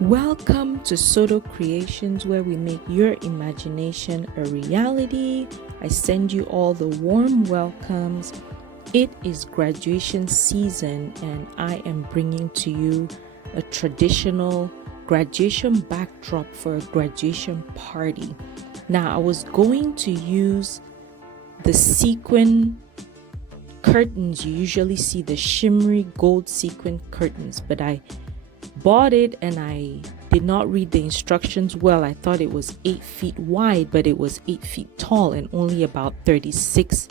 Welcome to Soto Creations, where we make your imagination a reality. I send you all the warm welcomes. It is graduation season, and I am bringing to you a traditional graduation backdrop for a graduation party. Now, I was going to use the sequin curtains. You usually see the shimmery gold sequin curtains, but I bought it and I did not read the instructions well. I thought it was 8 feet wide, but it was 8 feet tall and only about 36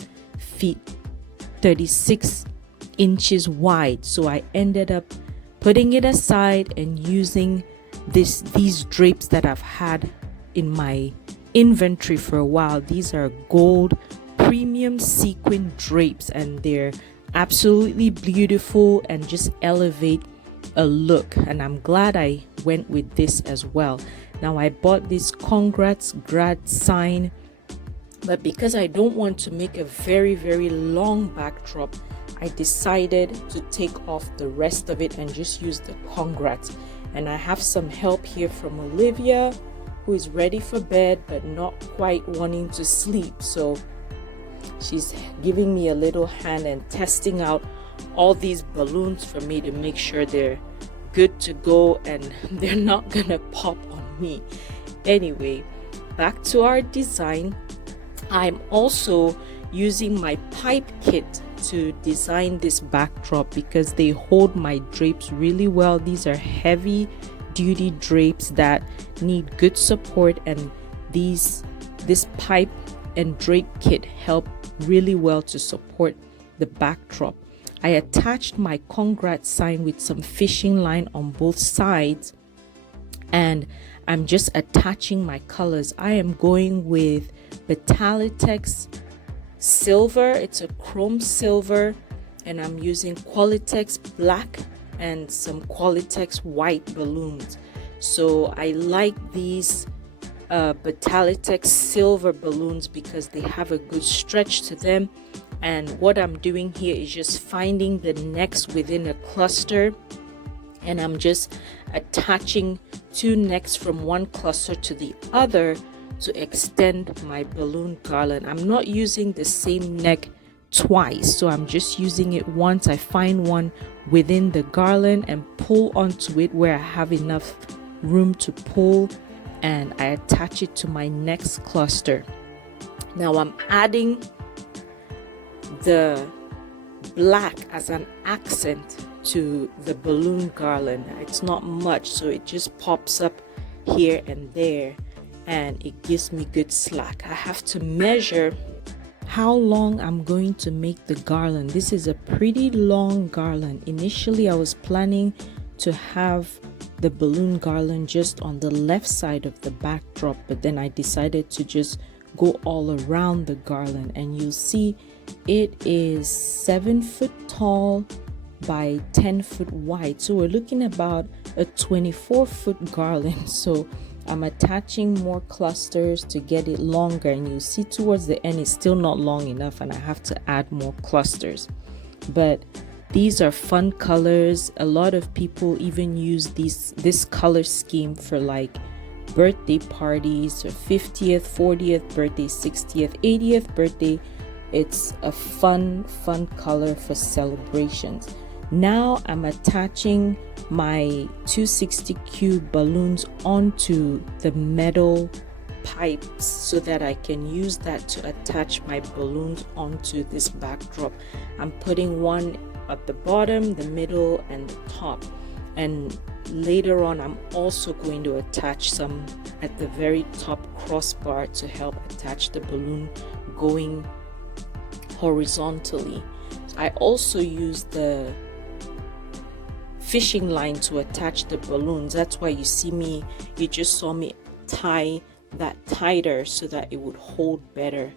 inches wide. So I ended up putting it aside and using these drapes that I've had in my inventory for a while. These are gold premium sequin drapes, and they're absolutely beautiful and just elevate a look, and I'm glad I went with this as well. Now, I bought this congrats grad sign, but because I don't want to make a very long backdrop, I decided to take off the rest of it and just use the congrats. And I have some help here from Olivia, who is ready for bed but not quite wanting to sleep, so she's giving me a little hand and testing out all these balloons for me to make sure they're good to go and they're not gonna pop on me. Anyway, back to our design. I'm also using my pipe kit to design this backdrop because they hold my drapes really well. These are heavy duty drapes that need good support, and this pipe and drape kit help really well to support the backdrop. I attached my congrats sign with some fishing line on both sides, and I'm just attaching my colors. I am going with Metalitex silver. It's a chrome silver, and I'm using Qualitex black and some Qualitex white balloons. So I like these Metalitex silver balloons because they have a good stretch to them. And what I'm doing here is just finding the necks within a cluster, and I'm just attaching two necks from one cluster to the other to extend my balloon garland. I'm not using the same neck twice, so I'm just using it once. I find one within the garland and pull onto it where I have enough room to pull, and I attach it to my next cluster. Now I'm adding the black as an accent to the balloon garland. It's not much, so it just pops up here and there, and it gives me good slack. I have to measure how long I'm going to make the garland. This is a pretty long garland. Initially, I was planning to have the balloon garland just on the left side of the backdrop, but then I decided to just go all around the garland, and you'll see it is 7 foot tall by 10 foot wide, so we're looking about a 24-foot garland. So I'm attaching more clusters to get it longer, and you see towards the end it's still not long enough and I have to add more clusters. But these are fun colors. A lot of people even use this color scheme for like birthday parties or 50th, 40th birthday, 60th, 80th birthday. It's a fun color for celebrations. Now I'm attaching my 260Q balloons onto the metal pipes so that I can use that to attach my balloons onto this backdrop. I'm putting one at the bottom, the middle, and the top. And later on, I'm also going to attach some at the very top crossbar to help attach the balloon going horizontally. I also use the fishing line to attach the balloons. That's why you just saw me tie that tighter so that it would hold better.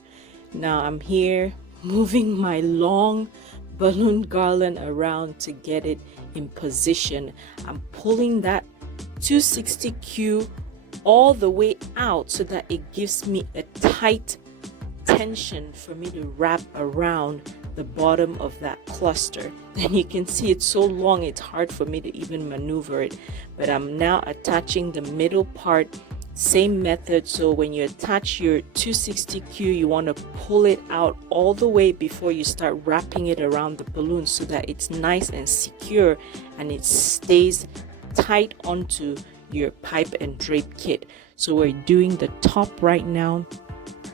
Now I'm here moving my long balloon garland around to get it in position. I'm pulling that 260Q all the way out so that it gives me a tight tension for me to wrap around the bottom of that cluster. And you can see it's so long, it's hard for me to even maneuver it. But I'm now attaching the middle part, same method. So when you attach your 260Q, you want to pull it out all the way before you start wrapping it around the balloon so that it's nice and secure and it stays tight onto your pipe and drape kit. So we're doing the top right now,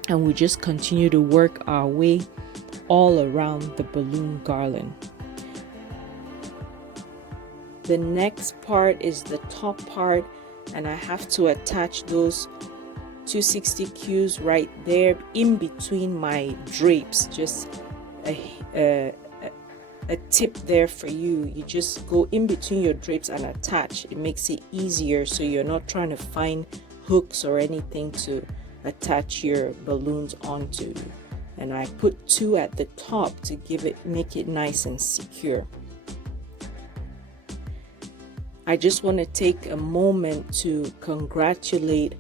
and we just continue to work our way all around the balloon garland. The next part is the top part, and I have to attach those 260Qs right there in between my drapes. Just a tip there for you. You just go in between your drapes and attach. It makes it easier, so you're not trying to find hooks or anything to attach your balloons onto. And I put 2 at the top to make it nice and secure. I just want to take a moment to congratulate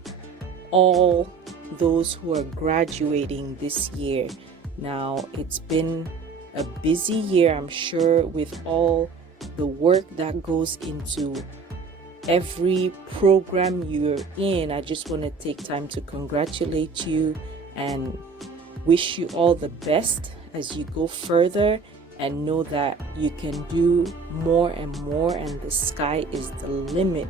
all those who are graduating this year. Now, it's been a busy year, I'm sure, with all the work that goes into every program you're in. I just want to take time to congratulate you and wish you all the best as you go further, and know that you can do more and more, and the sky is the limit,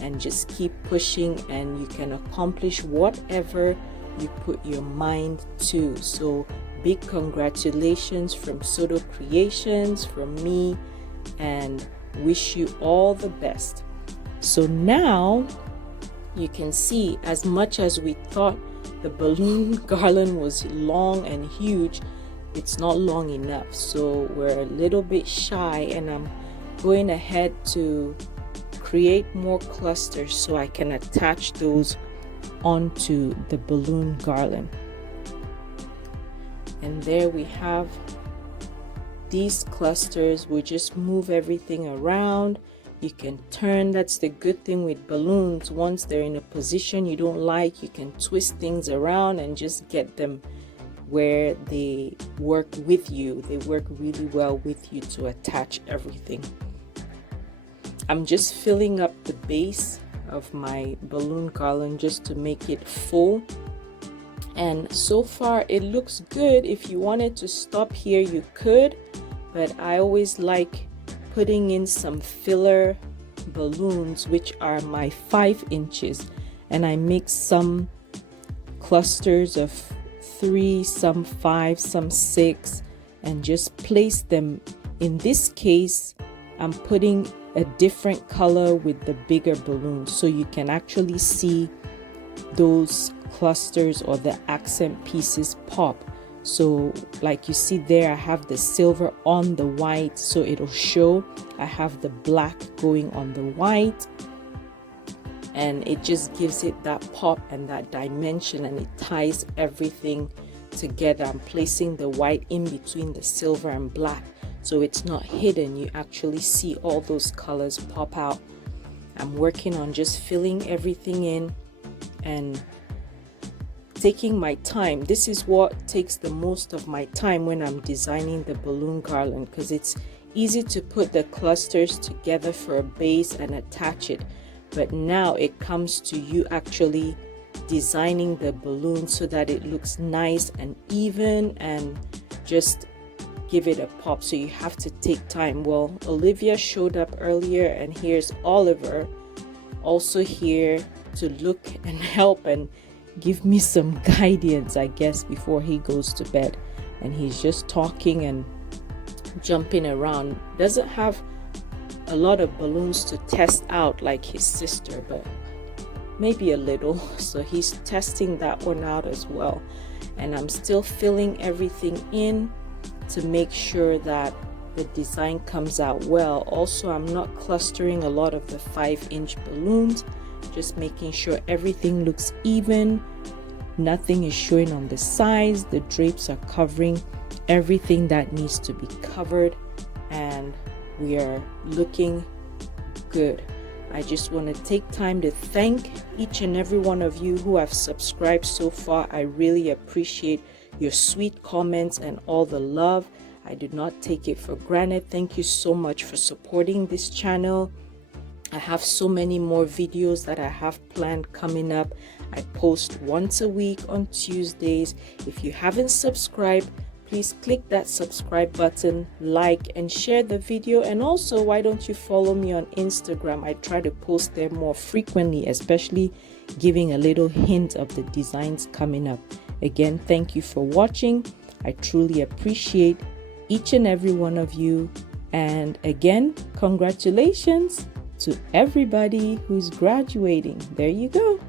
and just keep pushing and you can accomplish whatever you put your mind to. So big congratulations from Soto Creations, from me, and wish you all the best. So now you can see, as much as we thought the balloon garland was long and huge, it's not long enough. So we're a little bit shy, and I'm going ahead to create more clusters so I can attach those onto the balloon garland. And there we have these clusters. We just move everything around. You can turn. That's the good thing with balloons. Once they're in a position you don't like, you can twist things around and just get them where they work with you. They work really well with you to attach everything. I'm just filling up the base of my balloon garland just to make it full. And so far it looks good. If you wanted to stop here, you could, but I always like putting in some filler balloons, which are my 5 inches, and I mix some clusters of 3, some 5, some 6, and just place them. In this case, I'm putting a different color with the bigger balloons, so you can actually see those clusters or the accent pieces pop. So like you see there, I have the silver on the white, so it'll show. I have the black going on the white, and it just gives it that pop and that dimension, and it ties everything together. I'm placing the white in between the silver and black, so it's not hidden. You actually see all those colors pop out. I'm working on just filling everything in and taking my time. This is what takes the most of my time when I'm designing the balloon garland, because it's easy to put the clusters together for a base and attach it, but now it comes to you actually designing the balloon so that it looks nice and even and just give it a pop. So you have to take time. Well, Olivia showed up earlier, and here's Oliver also here to look and help and give me some guidance, I guess, before he goes to bed. And he's just talking and jumping around. Doesn't have a lot of balloons to test out like his sister, but maybe a little. So he's testing that one out as well. And I'm still filling everything in to make sure that the design comes out well. Also, I'm not clustering a lot of the 5-inch balloons, just making sure everything looks even. Nothing is showing on the sides. The drapes are covering everything that needs to be covered, and we are looking good. I just want to take time to thank each and every one of you who have subscribed so far. I really appreciate your sweet comments and all the love. I do not take it for granted. Thank you so much for supporting this channel. I have so many more videos that I have planned coming up. I post once a week on Tuesdays. If you haven't subscribed, please click that subscribe button, like, and share the video. And also, why don't you follow me on Instagram? I try to post there more frequently, especially giving a little hint of the designs coming up. Again, thank you for watching. I truly appreciate each and every one of you. And again, congratulations to everybody who's graduating. There you go.